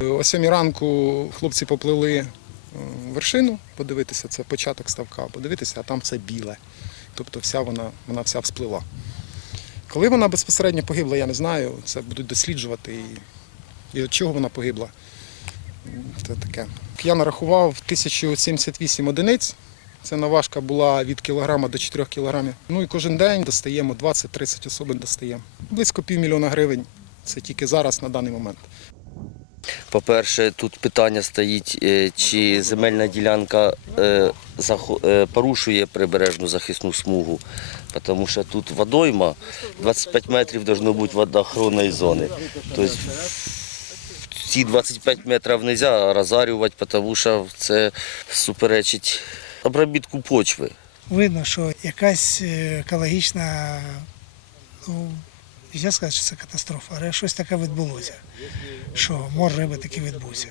О сьомій ранку хлопці попливли е, вершину, подивитися, це початок ставка, подивитися, а там все біле. Тобто вся вона, вона вся всплила. Коли вона безпосередньо погибла, я не знаю. Це будуть досліджувати і, і від чого вона погибла. Це таке. Я нарахував 1078 одиниць. Це наважка була від кілограма до 4 кілограмів. Ну і кожен день достаємо 20-30 особин достаємо. Близько півмільйона гривень. Це тільки зараз на даний момент. По-перше, тут питання стоїть, е, чи земельна ділянка е, е, порушує прибережну захисну смугу, тому що тут водойма, 25 метрів должно бути водоохоронної зони. Тобто ці 25 метрів не можна розарювати, тому що це суперечить обробітку почви. видно, що якась екологічна, ну, можна сказати, що це катастрофа, але щось таке відбулося, що мор риби таки відбувся.